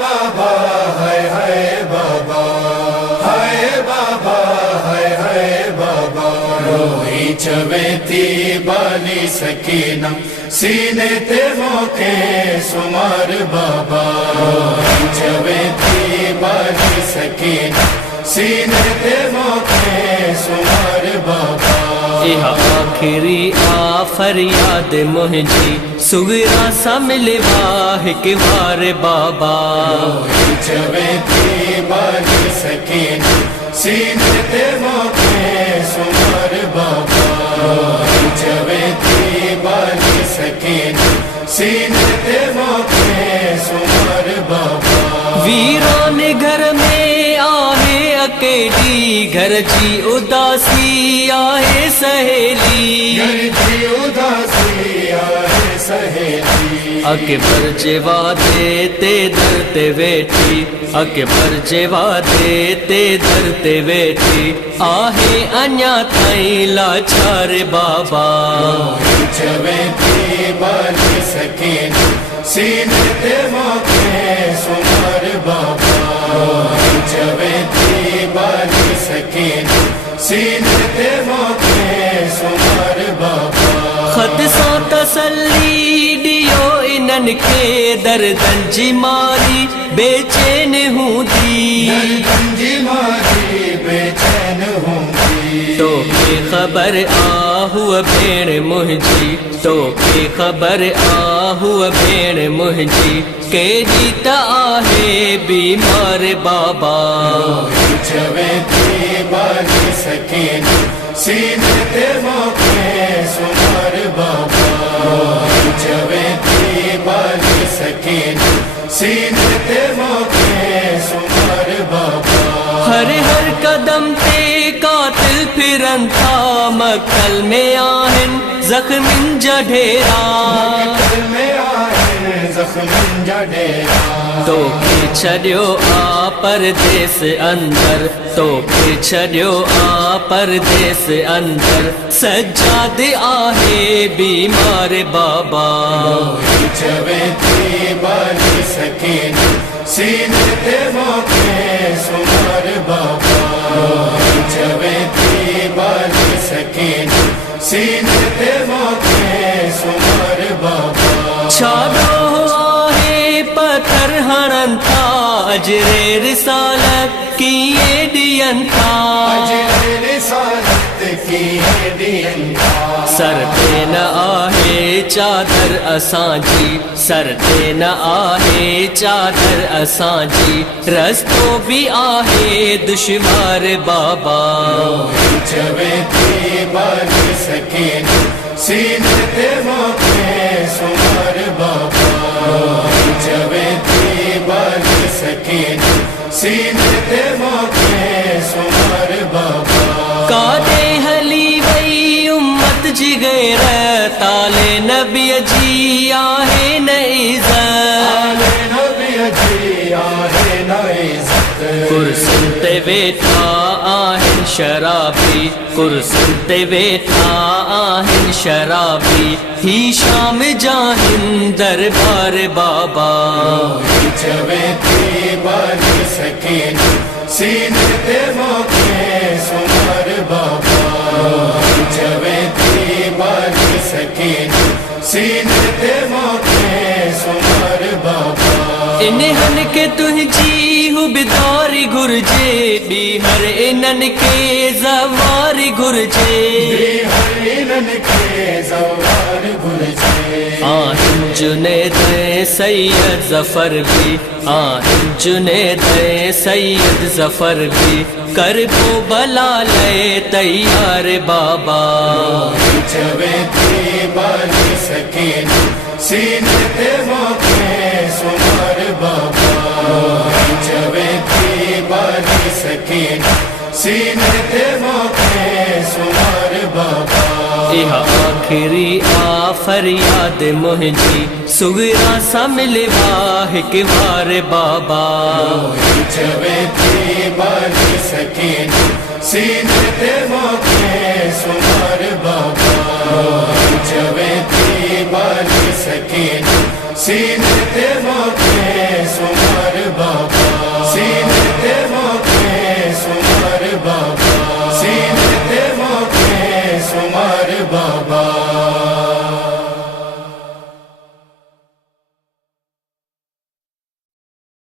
बाबा हाय बाबा, हाय बाबा हाय बाबा। रोई चवेती बाली सकीना सीने ते मोके सुमार बाबा। रोई चवेती बाली सकीना सीने ते मोके सुमार बाबा। यह आखिरी आ फरियाद मुझी सुगरा सा मिले वाहिक वार बाबा। रोई चवेती बाली सकीना सीने ते मोके सुमार बाबा। रोई चवेती बाली सकीना सीने ते मोके सुमार बाबा। वीरान घर में आहे अकेली, घर जी उदासी आहे सहेली। घर की उदासी आहे सहेली। अकबर जेवा देते दरते वेठी, अकबर जेवा देते दरते वेठी। आहे अन्या ताई लाचार बाबा। रोई चवेती बाली सकीना सीने ते मोके सुमार बाबा। रोई चवेती बाली सकीना सीने ते मोके सुमार बाबा। खत सा तसल्ली दियो इनन के दर्दन जी मारी बेचैन हूँ दी। दर्दन जी मारी बेचैन होंगी। तो के खबर आहुआ भेड़ मुझी, तो के खबर आहुआ भेड़ मुझी। के जीता आहे बीमार बाबा। रोई चवेती बाली सकीना सीने ते मोके सुमार बाबा। रोई चवेती बाली सकीना सीने ते मोके सुमार बाबा। हर हर कदम पे कातिल फिरन था, मक्तल में आहन जख्मिन जढेरा। दिल में आए जख्म जडेरा। तो के छड्यो आ परदेस अंदर, तो के छड्यो आ परदेस अंदर। सज्जाद आहे बीमार बाबा। रोई चवेती बाली सकीना सीने ते मोके सुमार बाबा। रोई चवेती बाली सकीना सीने ते मोके सुमार बाबा। छाड़ो आहे पत्थर हणन था, अजरे रिसालत की ये दियन था। अजरे रिसालत की है दियन था। सर ते न आहे चादर असांजी, सर ते न आहे चादर असांजी। रस्तो भी आहे दुश्वार बाबा। रोई चवेती बाली सकीना सीने ते मोके सुमार बाबा। रोई चवेती बाली सकीना सीने ते मोके सुमार बाबा। कादे हली वई उम्मत जी गैरत, ताले नबी जी आहे न इज़्ज़त। आले नबी जी आहे न इज़्ज़त। कुर्सिन ते वेठा आहिन शराबी, कुर्सिन ते वेठा आहिन शराबी। ही शाम जाहिन दरबार बाबा। रोई चवेती बाली सकीना सीने ते मोके सुमार बाबा। रोई चवेती बाली सकीना सीने ते मोके सुमार बाबा। इन्हन के तुझी हुबदारी घुरजे, बीहर इन्हन के जवारी घुरजे। हर इनन के जवार गुलजे। आहिन जुनेद सैयद जफर भी, आहिन जुनेद सैयद जफर भी। करबो बला ले तैयार बाबा। रोई चवेती बाली सकीना सीने ते मोके सुमार बाबा। रोई चवेती बाली सकीना सीने ते मोके सुमार बाबा। यह आखिरी आ फरियाद मुझी सुगरा सा मिले वाहिक वार बाबा। रोई चवेती बाली सकीना सीने ते मोके सुमार बाबा। रोई चवेती बाली सकीना सीने ते मोके सुमार बाबा